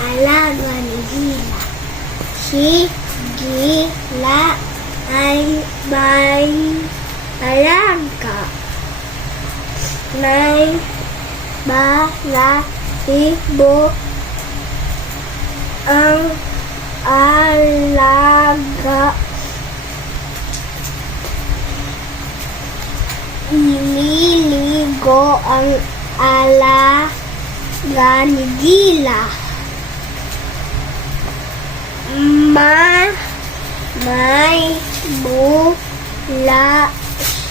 alaga ni Gila. Si Gila ay may alaga. May balahibo ang alaga. Nililigo ang alaga ni Gila. May bula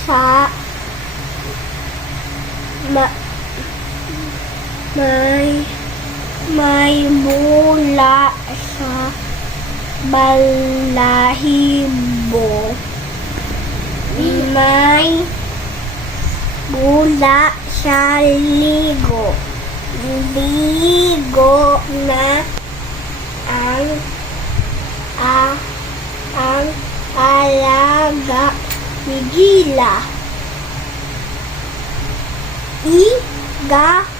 sa may bula sa balahibo. May bula sa ligo. Ligo na ang alaga ni Gila. Igagala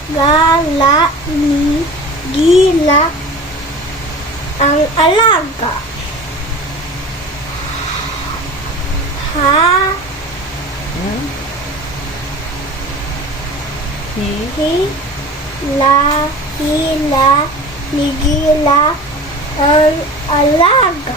ni Gila ang alaga. Hila ni Gila ang alaga.